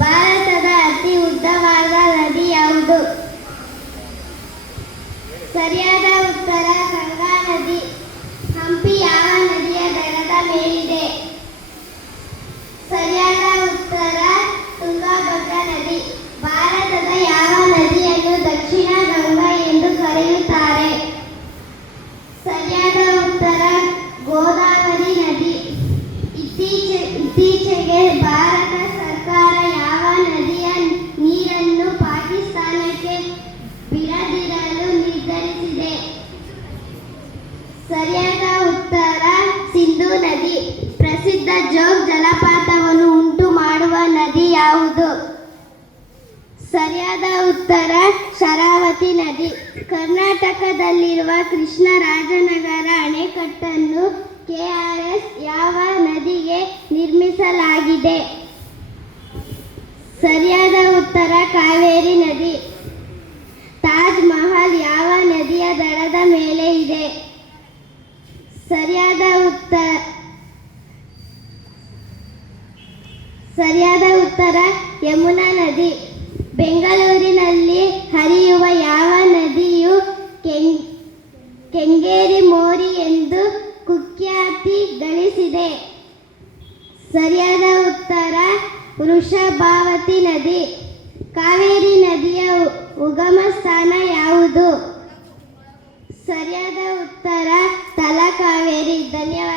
ಭಾರತದ ಅತಿ ಉದ್ದವಾದ ನದಿ ಯಾವುದು? ಸರಿಯಾದ ಉತ್ತರ ಗಂಗಾ ನದಿ. ಹಂಪಿ ಯಾವ ನದಿಯ ದರದ ಮೇಲಿದೆ? ಸರಿಯಾದ ಉತ್ತರ ಸಿಂಧೂ ನದಿ. ಪ್ರಸಿದ್ಧ ಜೋಗ್ ಜಲಪಾತವನ್ನು ಉಂಟು ಮಾಡುವ ನದಿ ಯಾವುದು? ಸರಿಯಾದ ಉತ್ತರ ಶರಾವತಿ ನದಿ. ಕರ್ನಾಟಕದಲ್ಲಿರುವ ಕೃಷ್ಣರಾಜನಗರ ಅಣೆಕಟ್ಟನ್ನು ಕೆಆರ್ಎಸ್ ಯಾವ ನದಿಗೆ ನಿರ್ಮಿಸಲಾಗಿದೆ? ಸರಿಯಾದ ಉತ್ತರ ಕಾವೇರಿ ನದಿ. ತಾಜ್ ಮಹಲ್ ಯಾವ ನದಿಯ ದಡದ ಮೇಲೆ ಇದೆ ಸರಿಯಾದ ಉತ್ತರ. ಸರಿಯಾದ ಉತ್ತರ, ಯಮುನಾ ನದಿ. ಬೆಂಗಳೂರಿನಲ್ಲಿ ಹರಿಯುವ ಯಾವ ನದಿಯು ಕೆಂಗ್ ಕೆಂಗೇರಿ ಮೋರಿ ಎಂದು ಕುಖ್ಯಾತಿ ಗಳಿಸಿದೆ. ಸರಿಯಾದ ಉತ್ತರ, ವೃಷಭಾವತಿ ನದಿ. ಕಾವೇರಿ ನದಿಯ ಉಗಮ ಸ್ಥಾನ ಯಾವುದು? ಸರಿಯಾದ ಉತ್ತರ ధన్యవాదాలు.